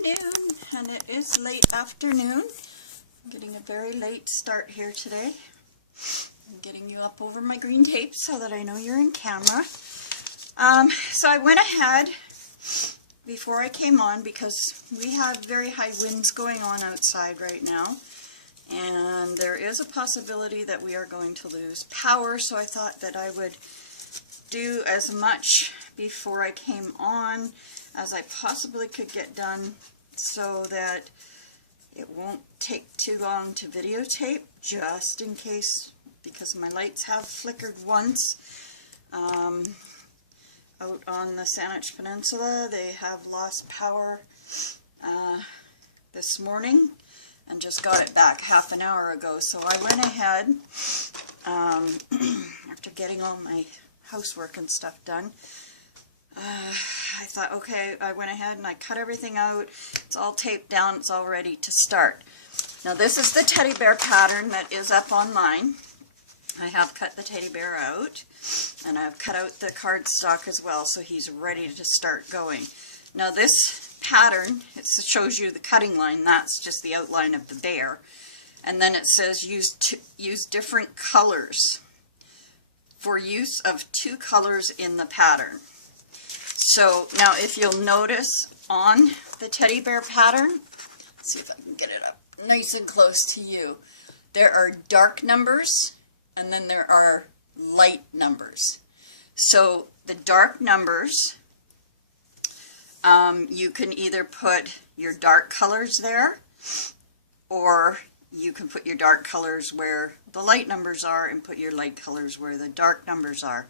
afternoon, and it is late afternoon. I'm getting a very late start here today. I'm getting you up over my green tape so that I know you're in camera. So I went ahead before I came on because we have very high winds going on outside right now, and there is a possibility that we are going to lose power, so I thought that I would do as much before I came on as I possibly could get done so that it won't take too long to videotape, just in case, because my lights have flickered once. Out on the Saanich Peninsula, they have lost power this morning and just got it back half an hour ago. So I went ahead, after getting all my housework and stuff done, I thought, okay, I went ahead and I cut everything out. It's all taped down. It's all ready to start. Now this is the teddy bear pattern that is up online. I have cut the teddy bear out, and I've cut out the cardstock as well, so he's ready to start going. Now this pattern, it shows you the cutting line. That's just the outline of the bear. And then it says use different colors for use of 2 colors in the pattern. So now if you'll notice on the teddy bear pattern, let's see if I can get it up nice and close to you, there are dark numbers and then there are light numbers. So the dark numbers, you can either put your dark colors there, or you can put your dark colors where the light numbers are and put your light colors where the dark numbers are.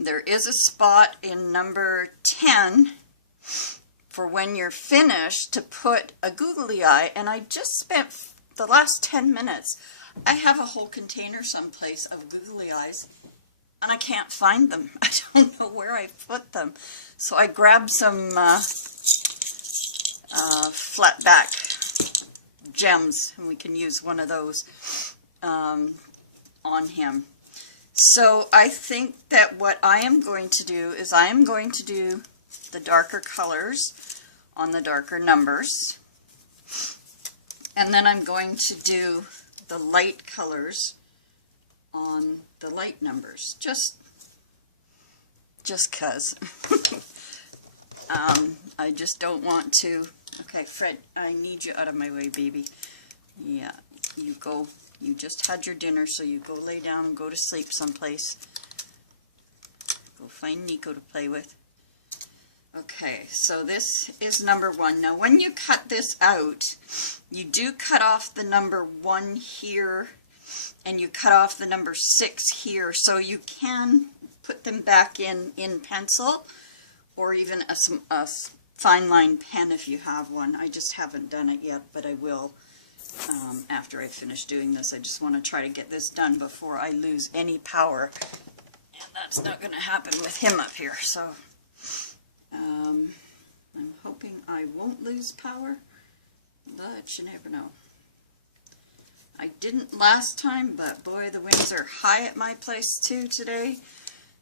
There is a spot in number 10 for when you're finished to put a googly eye, and I just spent the last 10 minutes. I have a whole container someplace of googly eyes and I can't find them. I don't know where I put them. So I grabbed some flat back gems, and we can use one of those on him. So I think that what I am going to do is I am going to do the darker colors on the darker numbers, and then I'm going to do the light colors on the light numbers, just cause. I just don't want to. Okay, Fred, I need you out of my way, baby. Yeah, you go. You just had your dinner, so you go lay down and go to sleep someplace. Go find Nico to play with. Okay, so this is number 1. Now when you cut this out, you do cut off the number 1 here, and you cut off the number 6 here, so you can put them back in pencil, or even a fine line pen if you have one. I just haven't done it yet, but I will. After I finish doing this, I just want to try to get this done before I lose any power, and that's not going to happen with him up here. So I'm hoping I won't lose power, but you never know. I didn't last time, but boy, the winds are high at my place too today.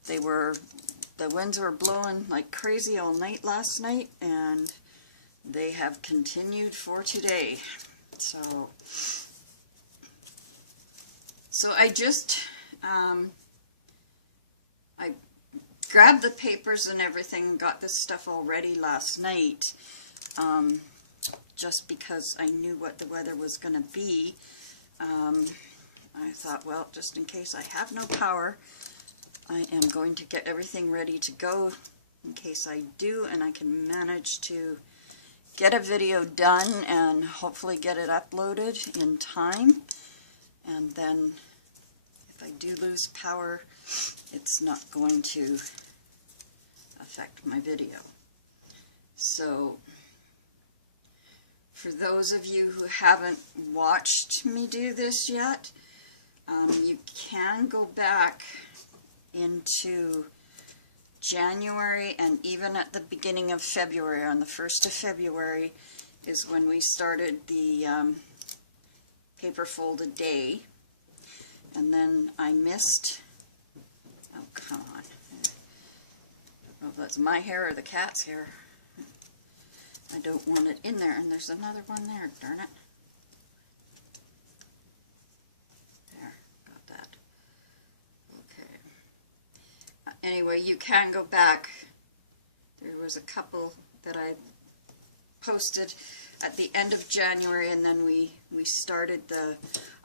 The winds were blowing like crazy all night last night, and they have continued for today. So I just, I grabbed the papers and everything, got this stuff all ready last night, just because I knew what the weather was going to be. I thought, well, just in case I have no power, I am going to get everything ready to go in case I do, and I can manage to get a video done and hopefully get it uploaded in time. And then if I do lose power, it's not going to affect my video. So for those of you who haven't watched me do this yet, you can go back into January, and even at the beginning of February, on the 1st of February, is when we started the paper fold a day. And then I missed, oh come on, I don't know if that's my hair or the cat's hair. I don't want it in there. And there's another one there, darn it. There, got that. Okay. Anyway, you can go back. There was a couple that I posted at the end of January, and then we started the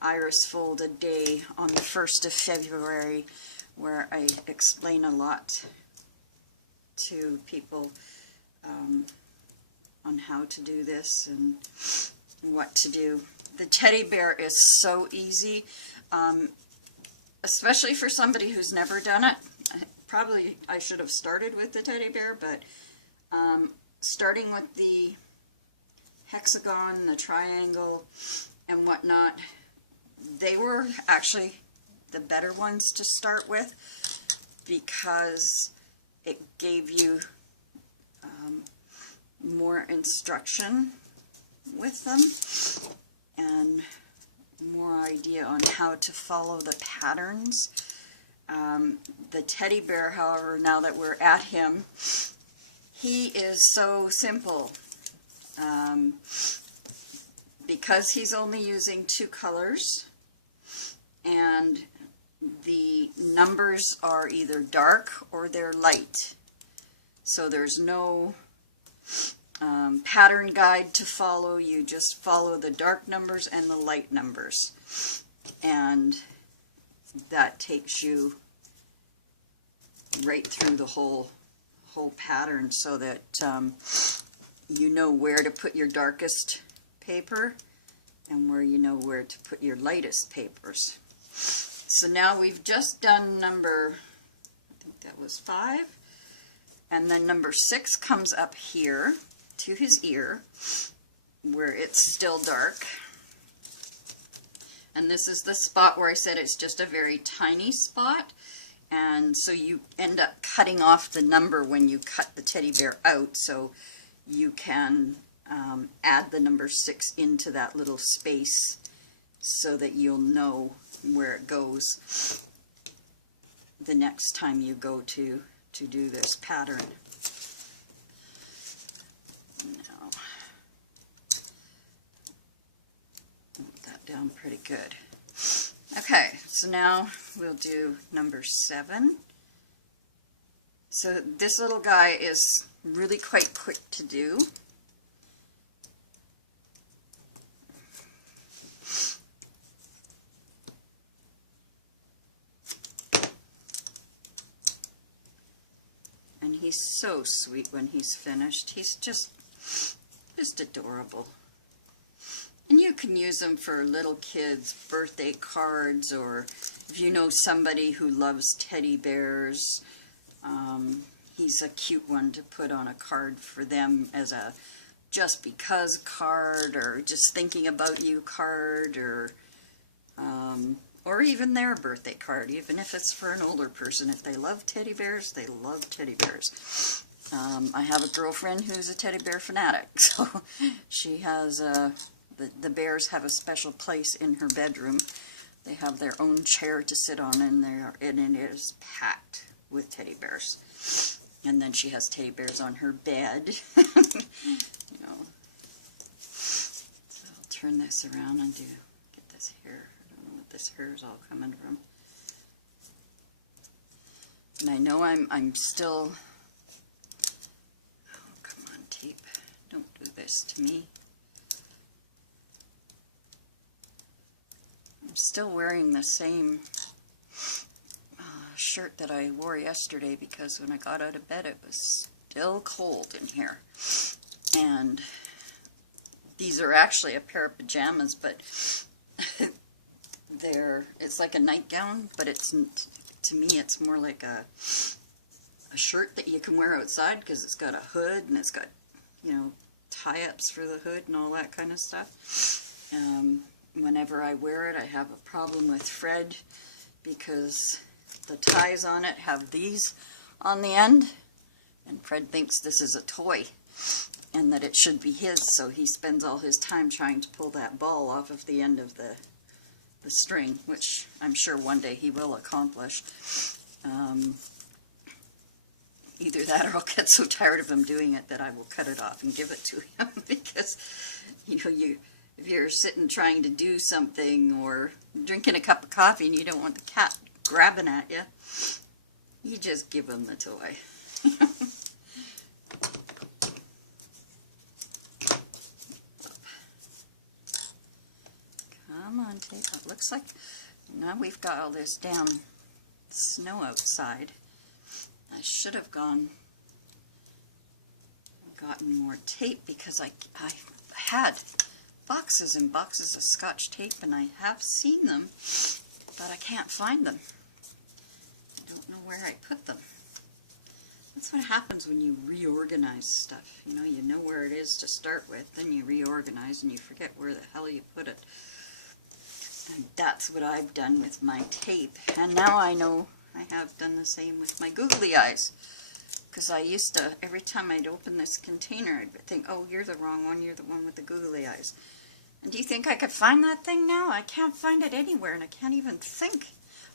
Iris Folded Day on the 1st of February, where I explain a lot to people on how to do this and what to do. The teddy bear is so easy, especially for somebody who's never done it. Probably I should have started with the teddy bear, but starting with the hexagon, the triangle, and whatnot, they were actually the better ones to start with because it gave you more instruction with them and more idea on how to follow the patterns. The teddy bear, however, now that we're at him, he is so simple. Because he's only using 2 colors, and the numbers are either dark or they're light. So there's no pattern guide to follow. You just follow the dark numbers and the light numbers. And that takes you right through the whole pattern so that you know where to put your darkest paper and where to put your lightest papers. So now we've just done number, I think that was 5, and then number 6 comes up here to his ear where it's still dark, and this is the spot where I said it's just a very tiny spot, and so you end up cutting off the number when you cut the teddy bear out, so you can add the number 6 into that little space so that you'll know where it goes the next time you go to do this pattern. Now, put that down pretty good. Okay, so now we'll do number 7. So this little guy is really quite quick to do. And he's so sweet when he's finished. He's just adorable. And you can use them for little kids' birthday cards, or if you know somebody who loves teddy bears, he's a cute one to put on a card for them as a just because card, or just thinking about you card, or even their birthday card, even if it's for an older person. If they love teddy bears, they love teddy bears. I have a girlfriend who's a teddy bear fanatic, so she has the bears have a special place in her bedroom. They have their own chair to sit on in there, and it is packed with teddy bears. And then she has teddy bears on her bed. You know. So I'll turn this around and get this hair. I don't know what this hair is all coming from. And I know I'm still. Oh, come on, tape! Don't do this to me. I'm still wearing the same shirt that I wore yesterday because when I got out of bed it was still cold in here. And these are actually a pair of pajamas, but it's like a nightgown, but it's, to me, it's more like a shirt that you can wear outside because it's got a hood and it's got, you know, tie-ups for the hood and all that kind of stuff. Whenever I wear it, I have a problem with Fred because the ties on it have these on the end, and Fred thinks this is a toy and that it should be his, so he spends all his time trying to pull that ball off of the end of the string, which I'm sure one day he will accomplish. Either that or I'll get so tired of him doing it that I will cut it off and give it to him because, if you're sitting trying to do something or drinking a cup of coffee and you don't want the cat grabbing at you, you just give him the toy. Come on, tape. It looks like now we've got all this damn snow outside. I should have gotten more tape because I had boxes and boxes of Scotch tape, and I have seen them, but I can't find them. I don't know where I put them. That's what happens when you reorganize stuff. You know where it is to start with, then you reorganize and you forget where the hell you put it. And that's what I've done with my tape. And now I know I have done the same with my googly eyes. Because I used to, every time I'd open this container, I'd think, oh, you're the wrong one, you're the one with the googly eyes. And do you think I could find that thing now? I can't find it anywhere, and I can't even think.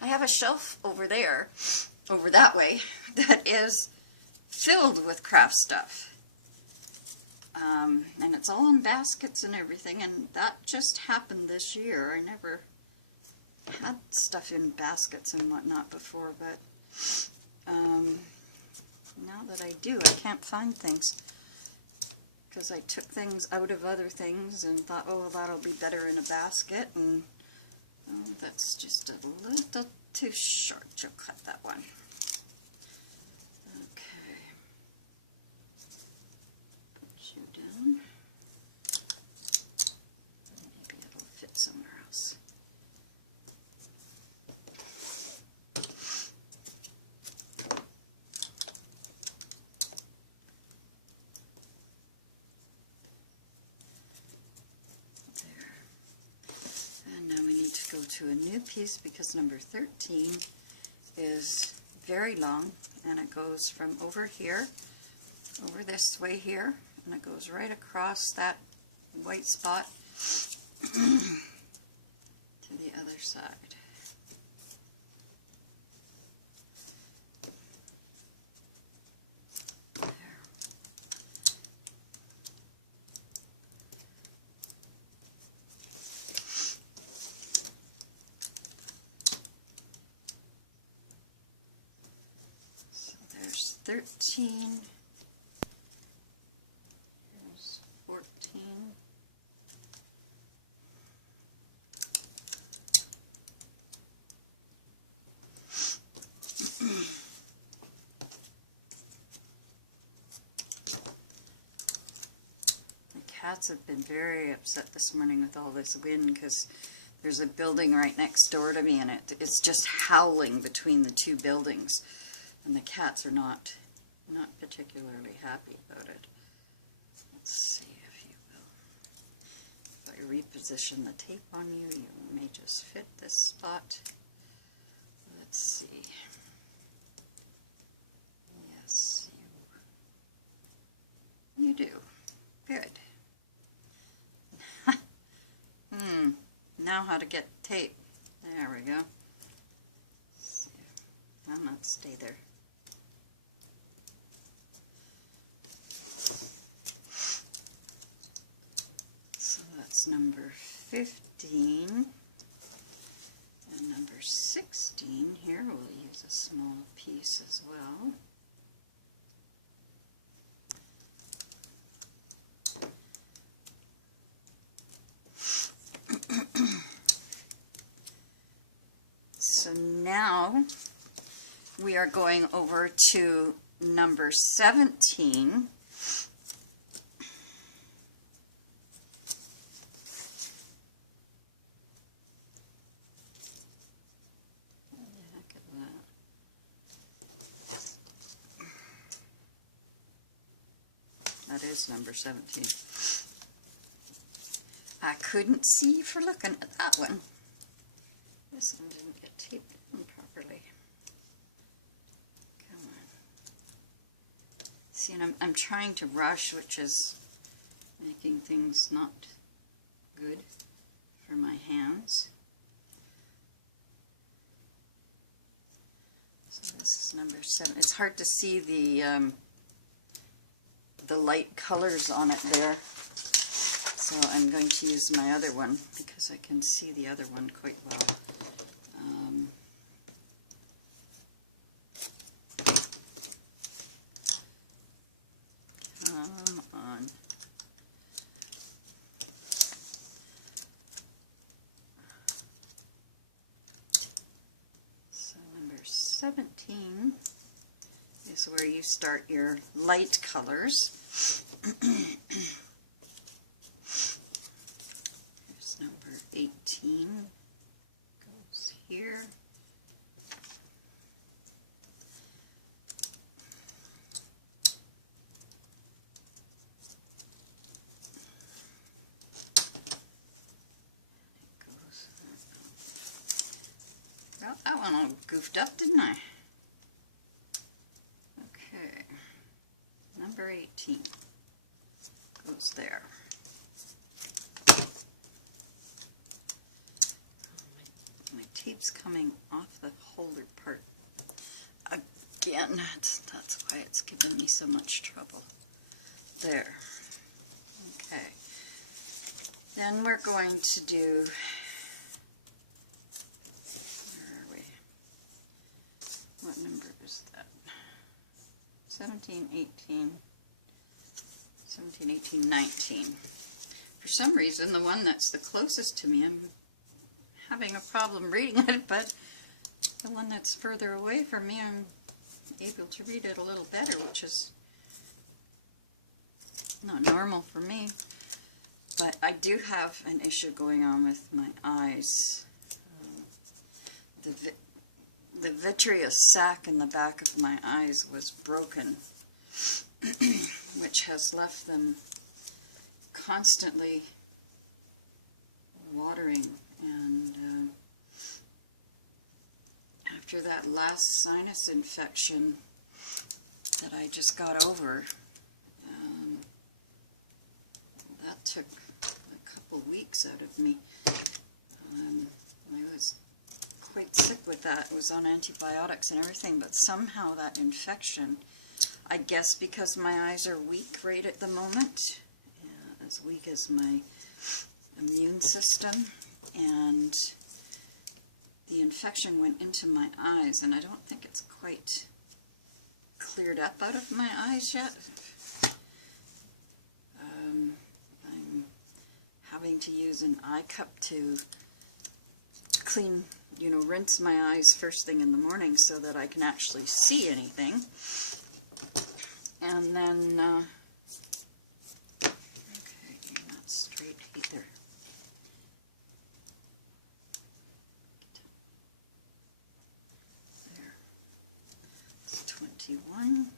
I have a shelf over there, over that way, that is filled with craft stuff. And it's all in baskets and everything, and that just happened this year. I never had stuff in baskets and whatnot before, but now that I do, I can't find things. Because I took things out of other things and thought, oh, well, that'll be better in a basket, and oh, that's just a little too short. You'll cut that one. Okay. Put you down. Maybe it'll fit somewhere else. Go to a new piece because number 13 is very long, and it goes from over here, over this way here, and it goes right across that white spot to the other side. There's 13, here's 14, the cats have been very upset this morning with all this wind because there's a building right next door to me, and it's just howling between the two buildings. And the cats are not particularly happy about it. Let's see if you will. If I reposition the tape on you, you may just fit this spot. Let's see. Yes, you do. Good. Now how to get tape. There we go. Let's see. I'll not stay there. Number 15 and number 16 here. We'll use a small piece as well. So now we are going over to number 17. That is number 17. I couldn't see for looking at that one. This one didn't get taped in properly. Come on. See, and I'm trying to rush, which is making things not good for my hands. So this is number 7. It's hard to see the light colors on it there. So I'm going to use my other one because I can see the other one quite well. Come on. So number 17 is where you start your light colors. Here's number 18, goes here. Got that one all goofed up, didn't I? Okay, number 18 goes there. My tape's coming off the holder part again. That's why it's giving me so much trouble. There. Okay. Then we're going to do, where are we? What number is that? 17, 18, 17, 18, 19. For some reason, the one that's the closest to me, I'm having a problem reading it, but the one that's further away from me, I'm able to read it a little better, which is not normal for me. But I do have an issue going on with my eyes. The vitreous sac in the back of my eyes was broken, which has left them constantly watering. And after that last sinus infection that I just got over, that took a couple weeks out of me. I was quite sick with that. I was on antibiotics and everything, but somehow that infection, I guess because my eyes are weak right at the moment, as weak as my immune system, and the infection went into my eyes, and I don't think it's quite cleared up out of my eyes yet. I'm having to use an eye cup to clean, rinse my eyes first thing in the morning so that I can actually see anything. And then, okay, you're not straight either. There. It's 21.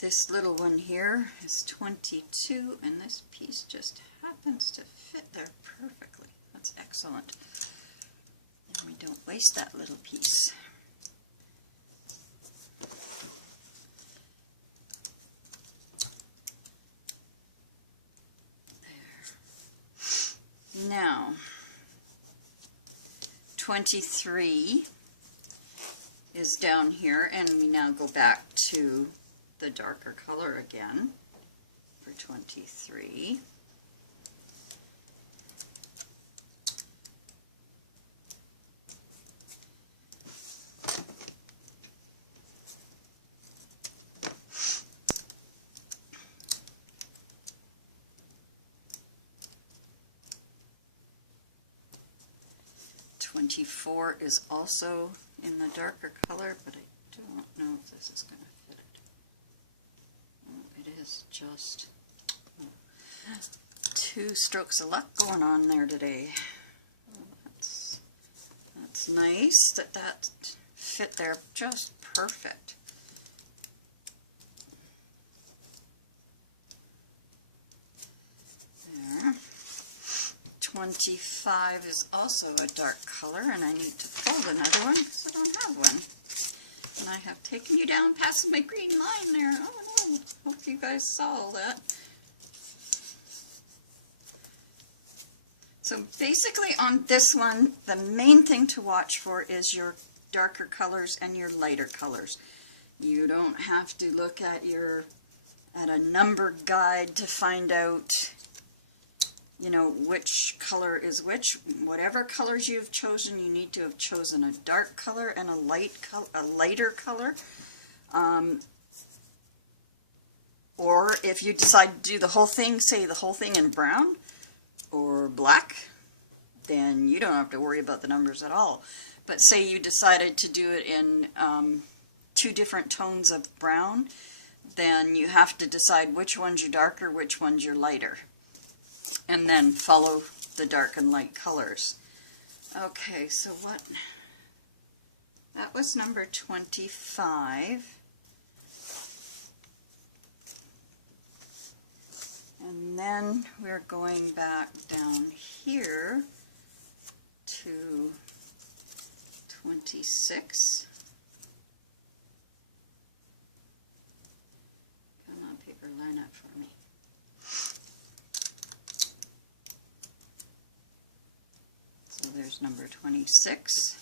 This little one here is 22, and this piece just happens to fit there perfectly. That's excellent. And we don't waste that little piece. There. Now, 23 is down here, and we now go back to the darker color again for 23. '24 is also in the darker color, but I don't know if this is going to fit it. Oh, it is just 2 strokes of luck going on there today. Oh, that's nice that fit there just perfect. There. 25 is also a dark color, and I need to fold another one because I don't have one. And I have taken you down past my green line there. Oh no, hope you guys saw all that. So basically on this one, the main thing to watch for is your darker colors and your lighter colors. You don't have to look at a number guide to find out, you know, which color is which. Whatever colors you've chosen, you need to have chosen a dark color and a lighter color. Or if you decide to do the whole thing, say the whole thing in brown or black, then you don't have to worry about the numbers at all. But say you decided to do it in 2 different tones of brown, then you have to decide which one's your darker, which one's your lighter, and then follow the dark and light colors. Okay, so that was number 25. And then we're going back down here to 26. Come on, paper, line up for me. So there's number 26.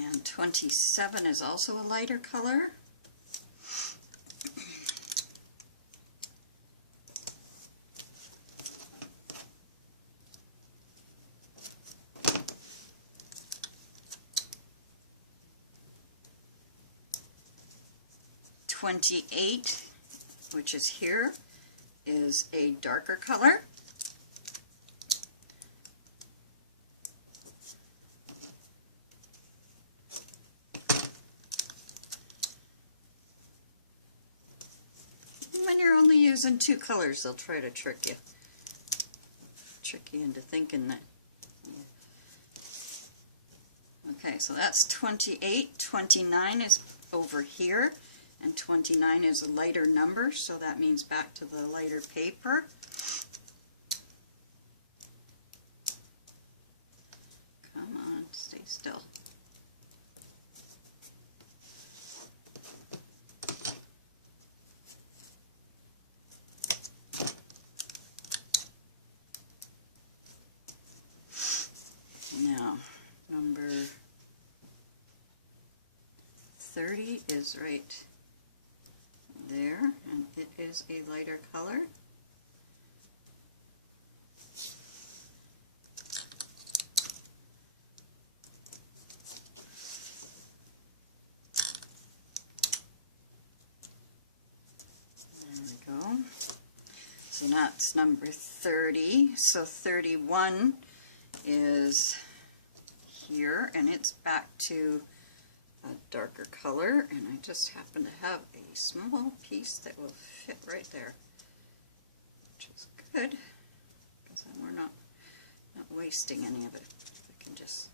And 27 is also a lighter color. .28, which is here, is a darker color. When you're only using 2 colors, they'll try to trick you into thinking that. Okay, so that's 28. 29 is over here, and 29 is a lighter number, so that means back to the lighter paper. Come on, stay still. Now, number 30 is right there, and it is a lighter color. There we go. So that's number 30. So 31 is here, and it's back to a darker color, and I just happen to have a small piece that will fit right there, which is good because we're not wasting any of it. I can just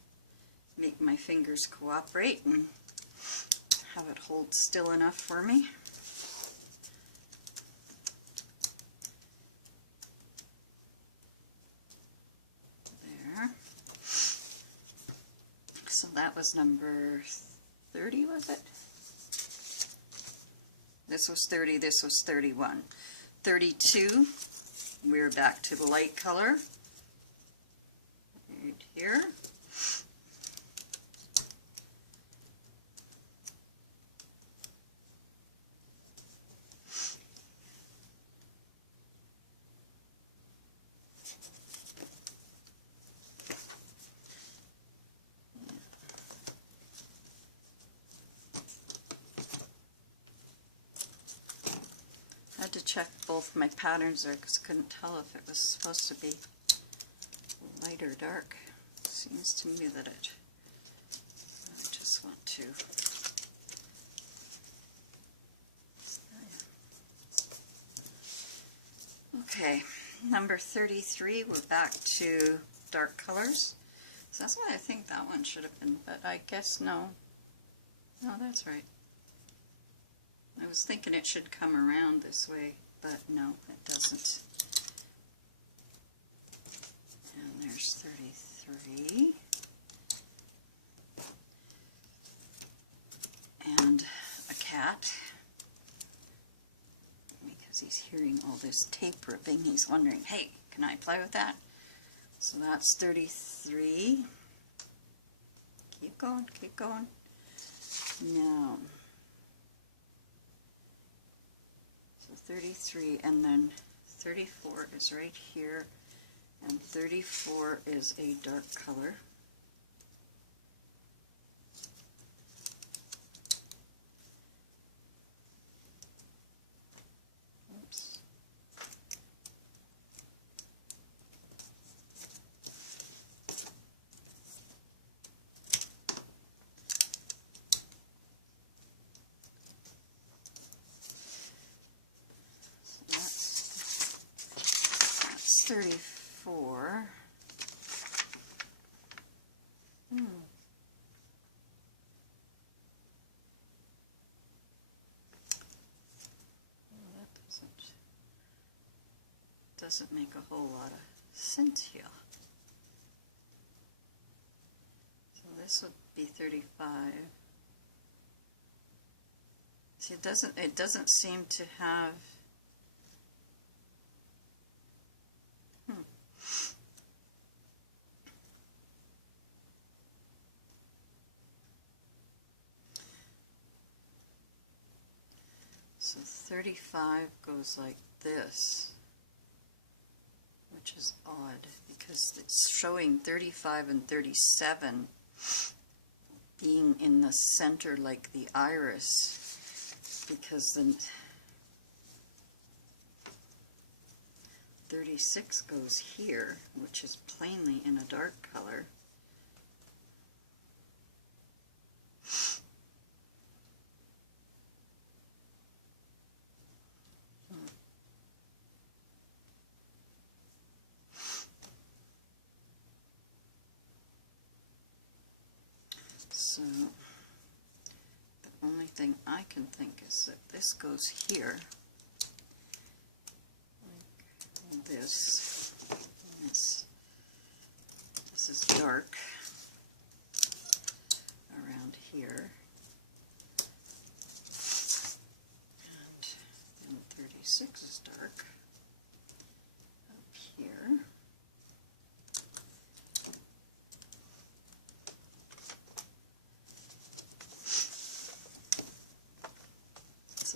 make my fingers cooperate and have it hold still enough for me. There. So that was number 30, was it? This was 30, this was 31. 32, we're back to the light color. Right here. I had to check both my patterns there because I couldn't tell if it was supposed to be light or dark. Seems to me that I just want to. Okay, number 33, we're back to dark colors. So that's why I think that one should have been, but I guess no. No, that's right. I was thinking it should come around this way, but no, it doesn't. And there's 33. all this tape ripping, he's wondering, hey, can I play with that? So that's 33. Keep going, keep going. Now, so 33, and then 34 is right here, and 34 is a dark color. Oops. That's 34. Doesn't make a whole lot of sense here. So this would be 35. See, it doesn't seem to have So 35 goes like this, which is odd because it's showing 35 and 37 being in the center like the iris, because then 36 goes here, which is plainly in a dark color. So the only thing I can think is that this goes here, like this. This is dark around here, and then 36 is dark up here.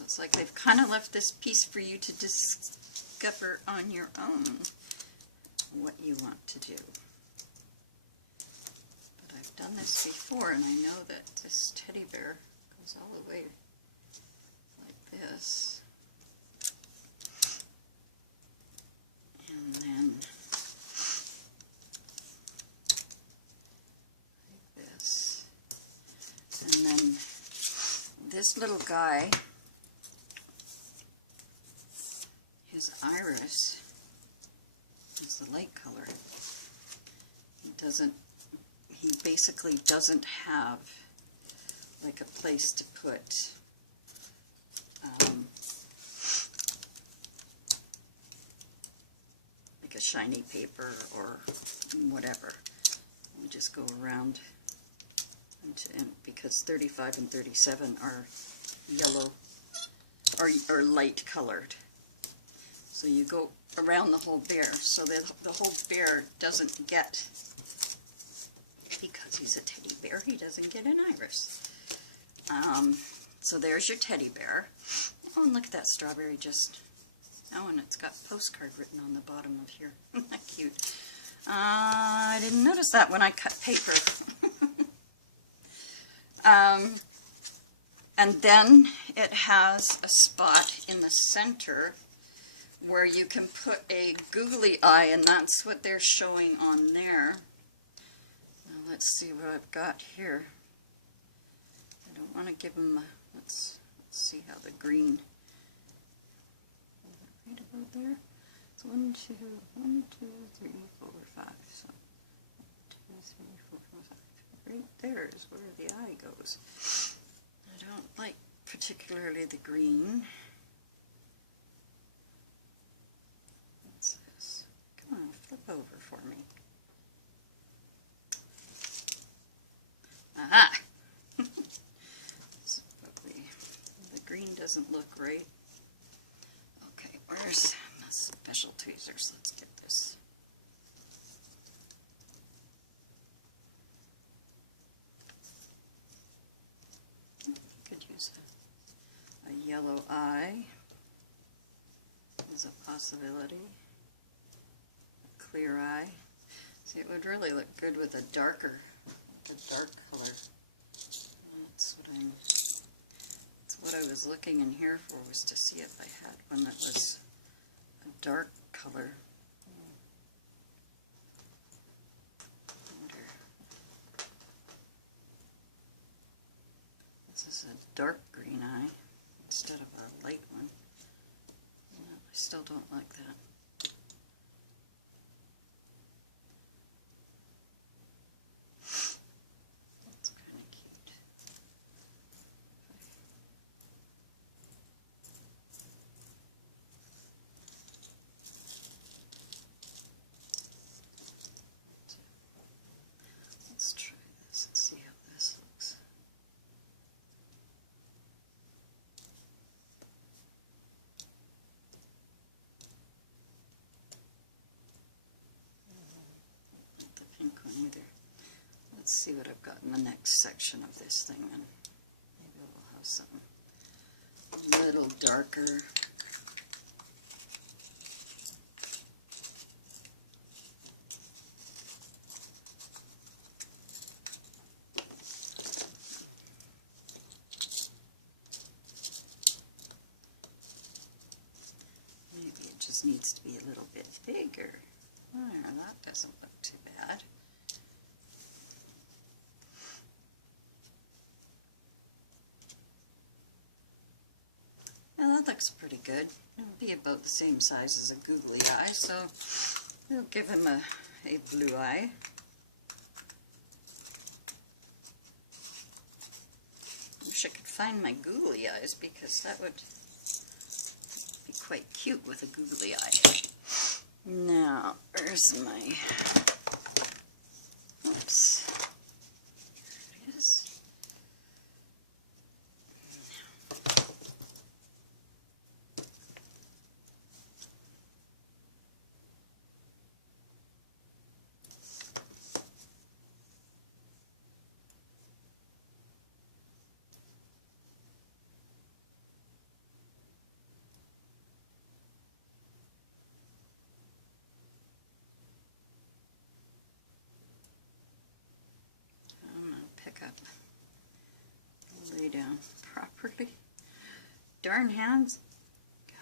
It's like they've kind of left this piece for you to discover on your own what you want to do. But I've done this before, and I know that this teddy bear goes all the way like this. And then like this. And then this little guy, his iris is the light color. He basically doesn't have like a place to put like a shiny paper or whatever. We just go around and because 35 and 37 are yellow or light colored. So you go around the whole bear, so that the whole bear doesn't get, because he's a teddy bear, he doesn't get an iris. So there's your teddy bear. Oh, and look at that strawberry just, oh, and it's got postcard written on the bottom of here. Isn't that cute? I didn't notice that when I cut paper. And then it has a spot in the center where you can put a googly eye, and that's what they're showing on there. Now let's see what I've got here. I don't want to give them a, let's see how the green, right about there. So 1, 2, 3, 4, 5. So 1, 2, 3, 4, 5. Right there is where the eye goes. I don't like particularly the green. Come on, flip over for me. Aha! So the green doesn't look right. Okay, where's special tweezers. Let's get this. Could use a yellow eye is a possibility. A clear eye. See, it would really look good with a dark color. That's what I was looking in here for, was to see if I had one that was a dark color. This is a dark green eye instead of a light one. I still don't like that. Let's see what I've got in the next section of this thing, and maybe we'll have something a little darker. Maybe it just needs to be a little bit bigger. There, that doesn't look too bad. That looks pretty good. It'll be about the same size as a googly eye, so we'll give him a blue eye. Wish I could find my googly eyes, because that would be quite cute with a googly eye. Now, where's my... Oops. There it is. Lay down properly. Darn hands.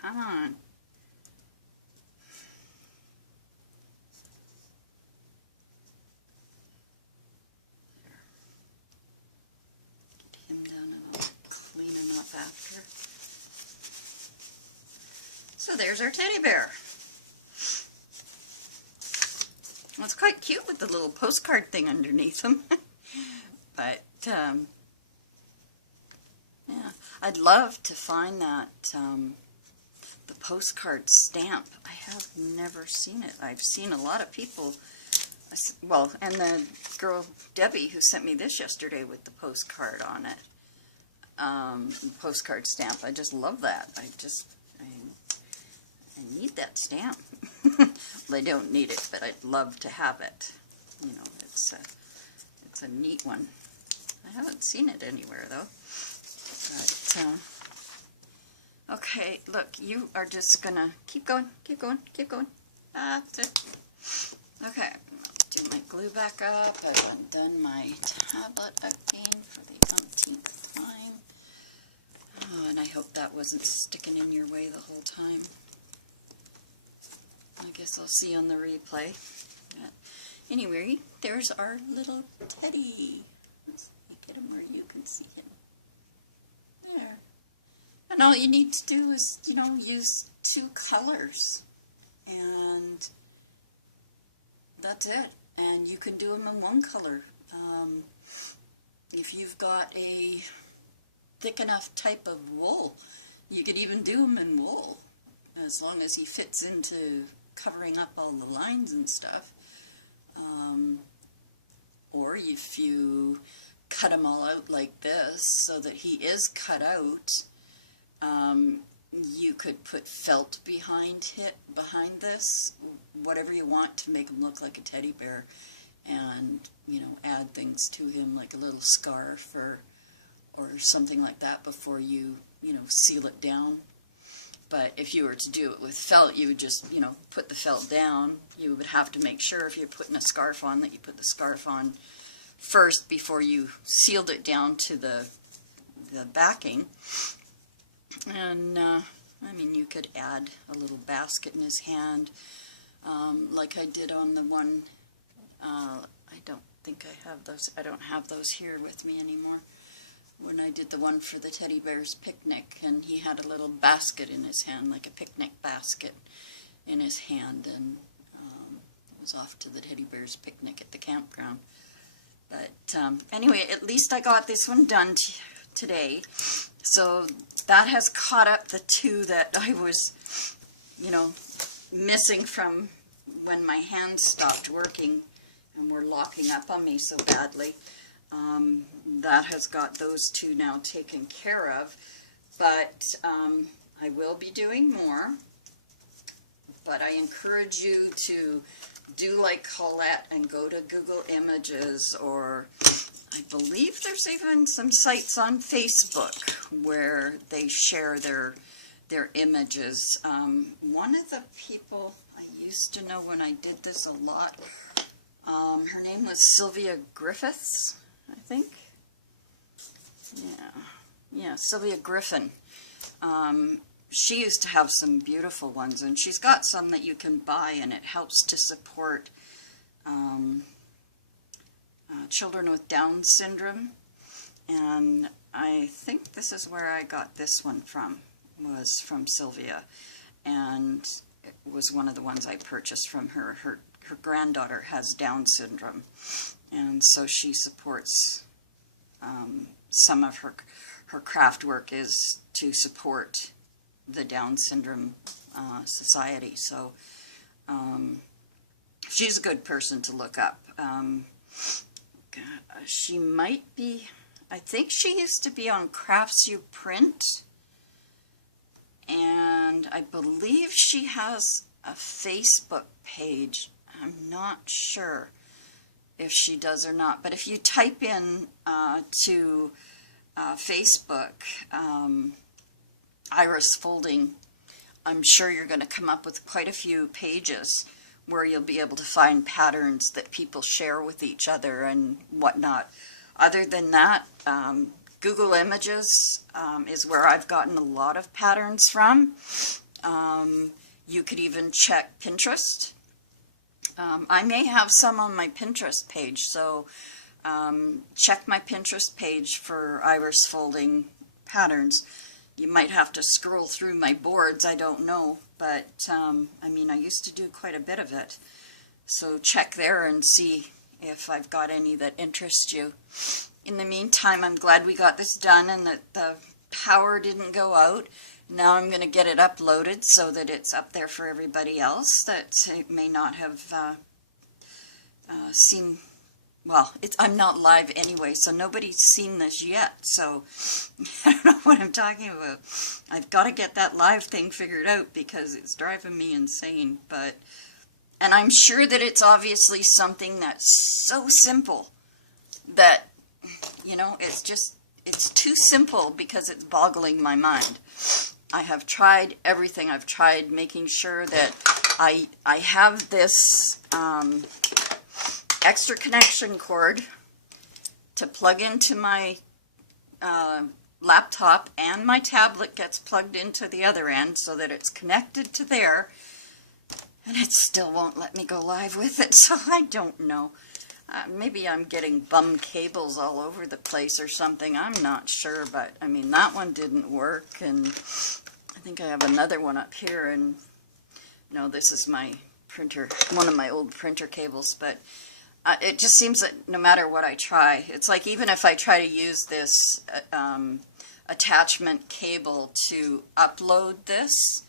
Come on. There. Get him done and I'll clean him up after. So there's our teddy bear. Well, it's quite cute with the little postcard thing underneath him. But, yeah, I'd love to find that, the postcard stamp. I have never seen it. I've seen a lot of people, well, and the girl, Debbie, who sent me this yesterday with the postcard on it, postcard stamp. I just love that. I need that stamp. Well, I don't need it, but I'd love to have it. You know, it's a neat one. I haven't seen it anywhere, though. But, okay, look, you are just gonna keep going, keep going, keep going. That's it. Okay, I'll do my glue back up. I've undone my tablet again for the umpteenth time. Oh, and I hope that wasn't sticking in your way the whole time. I guess I'll see you on the replay. Yeah. Anyway, there's our little teddy. Let's get him where you can see him. There. And all you need to do is, you know, use 2 colors. And that's it. And you can do them in 1 color. If you've got a thick enough type of wool, you could even do them in wool, as long as he fits into covering up all the lines and stuff. Or if you cut them all out like this so that he is cut out, you could put felt behind this, whatever you want to make him look like a teddy bear, and, you know, add things to him like a little scarf or something like that before you, you know, seal it down. But if you were to do it with felt, you would just, you know, put the felt down. You would have to make sure if you're putting a scarf on that you put the scarf on first before you sealed it down to the backing. And, I mean, you could add a little basket in his hand, like I did on the one, I don't think I have those, I don't have those here with me anymore. When I did the one for the teddy bear's picnic, and he had a little basket in his hand, like a picnic basket in his hand, and it was off to the teddy bear's picnic at the campground. But anyway, at least I got this one done today. So that has caught up the two that I was, you know, missing from when my hands stopped working and were locking up on me so badly. That has got those two now taken care of, but I will be doing more. But I encourage you to do like Colette and go to Google Images, or I believe there's even some sites on Facebook where they share their images. One of the people I used to know when I did this a lot, her name was Sylvia Griffiths, I think. Yeah, Sylvia Griffin. She used to have some beautiful ones, and she's got some that you can buy, and it helps to support children with Down syndrome. And I think this is where I got this one from, was from Sylvia, and it was one of the ones I purchased from her. Her granddaughter has Down syndrome, and so she supports some of her craft work is to support the Down syndrome society. So she's a good person to look up. She might be, I think she used to be on Crafts You Print, and I believe she has a Facebook page. I'm not sure if she does or not, but if you type in to Facebook Iris Folding, I'm sure you're going to come up with quite a few pages where you'll be able to find patterns that people share with each other and whatnot. Other than that, Google Images is where I've gotten a lot of patterns from. You could even check Pinterest. I may have some on my Pinterest page, so check my Pinterest page for Iris Folding patterns. You might have to scroll through my boards, I don't know, but I mean, I used to do quite a bit of it. So check there and see if I've got any that interest you. In the meantime, I'm glad we got this done and that the power didn't go out. Now I'm going to get it uploaded so that it's up there for everybody else that may not have seen. Well, I'm not live anyway, so nobody's seen this yet, so I don't know what I'm talking about. I've got to get that live thing figured out because it's driving me insane. And I'm sure that it's obviously something that's so simple that, you know, it's too simple because it's boggling my mind. I have tried everything. I've tried making sure that I have this extra connection cord to plug into my laptop, and my tablet gets plugged into the other end so that it's connected to there, and it still won't let me go live with it, so I don't know. Maybe I'm getting bum cables all over the place or something, I'm not sure, but I mean, that one didn't work, and I think I have another one up here, and no, this is my printer, one of my old printer cables, but it just seems that no matter what I try, it's like even if I try to use this attachment cable to upload this,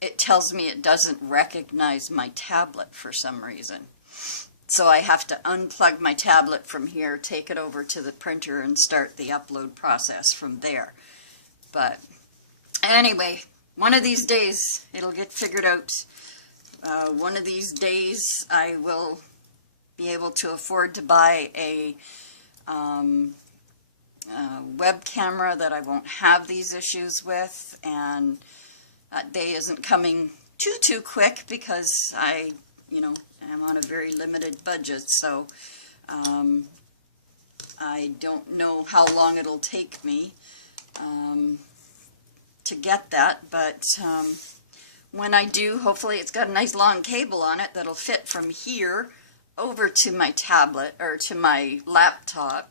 it tells me it doesn't recognize my tablet for some reason. So I have to unplug my tablet from here, take it over to the printer, and start the upload process from there. But anyway, one of these days it'll get figured out. One of these days I will be able to afford to buy a web camera that I won't have these issues with, and that day isn't coming too quick because I, am on a very limited budget, so I don't know how long it'll take me to get that, but when I do, hopefully it's got a nice long cable on it that'll fit from here over to my tablet or to my laptop,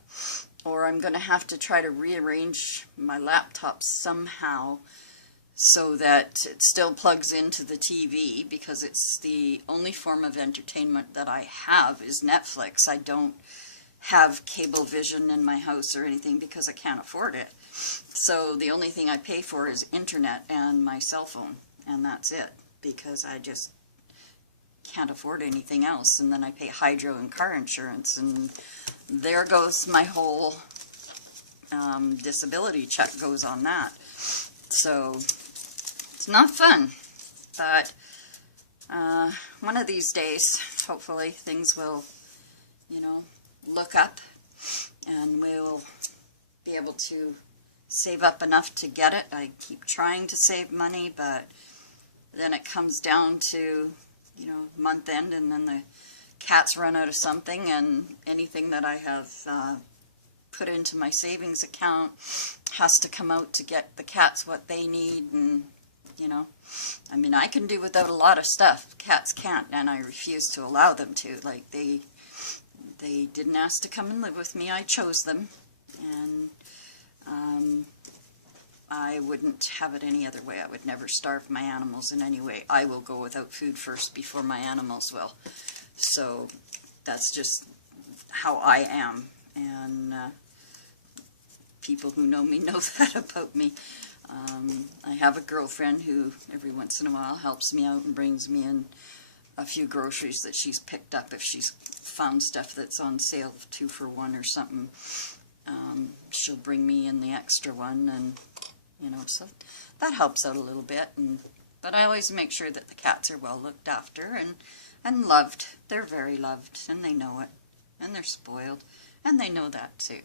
or I'm going to have to try to rearrange my laptop somehow so that it still plugs into the TV, because it's the only form of entertainment that I have is Netflix. I don't have cable vision in my house or anything because I can't afford it. So the only thing I pay for is internet and my cell phone, and that's it, because I just can't afford anything else. And then I pay hydro and car insurance, and there goes my whole disability check goes on that. So it's not fun, but one of these days, hopefully, things will, look up, and we'll be able to save up enough to get it. I keep trying to save money, but then it comes down to, month end, and then the cats run out of something, and anything that I have put into my savings account has to come out to get the cats what they need. And I can do without a lot of stuff. Cats can't, and I refuse to allow them to. Like, they didn't ask to come and live with me. I chose them, and I wouldn't have it any other way. I would never starve my animals in any way. I will go without food first before my animals will. So that's just how I am, and people who know me know that about me. I have a girlfriend who every once in a while helps me out and brings me in a few groceries that she's picked up if she's found stuff that's on sale 2 for 1 or something. She'll bring me in the extra one, and so that helps out a little bit. But I always make sure that the cats are well looked after and loved. They're very loved, and they know it, and they're spoiled, and they know that too.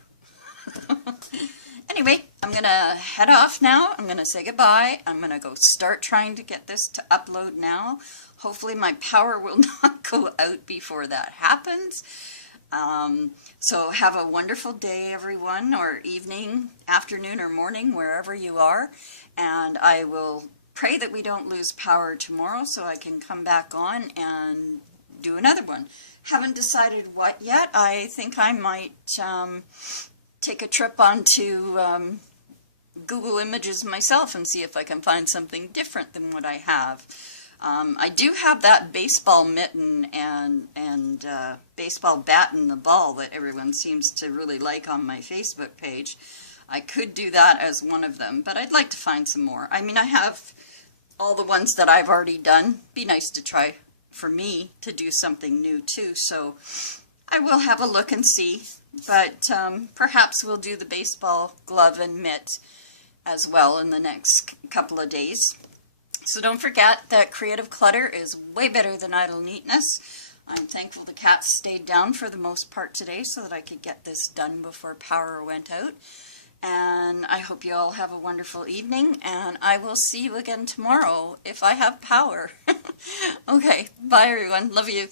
Anyway, I'm going to head off now. I'm going to say goodbye. I'm going to go start trying to get this to upload now. Hopefully my power will not go out before that happens. So have a wonderful day, everyone, or evening, afternoon, or morning, wherever you are. And I will pray that we don't lose power tomorrow so I can come back on and do another one. Haven't decided what yet. I think I might take a trip onto Google Images myself and see if I can find something different than what I have. I do have that baseball mitten and baseball bat and the ball that everyone seems to really like on my Facebook page. I could do that as one of them, but I'd like to find some more. I have all the ones that I've already done. Be nice to try for me to do something new too, so I will have a look and see. But perhaps we'll do the baseball glove and mitt as well in the next couple of days. So don't forget that creative clutter is way better than idle neatness. I'm thankful the cats stayed down for the most part today so that I could get this done before power went out. And I hope you all have a wonderful evening, and I will see you again tomorrow if I have power. Okay, bye everyone. Love you.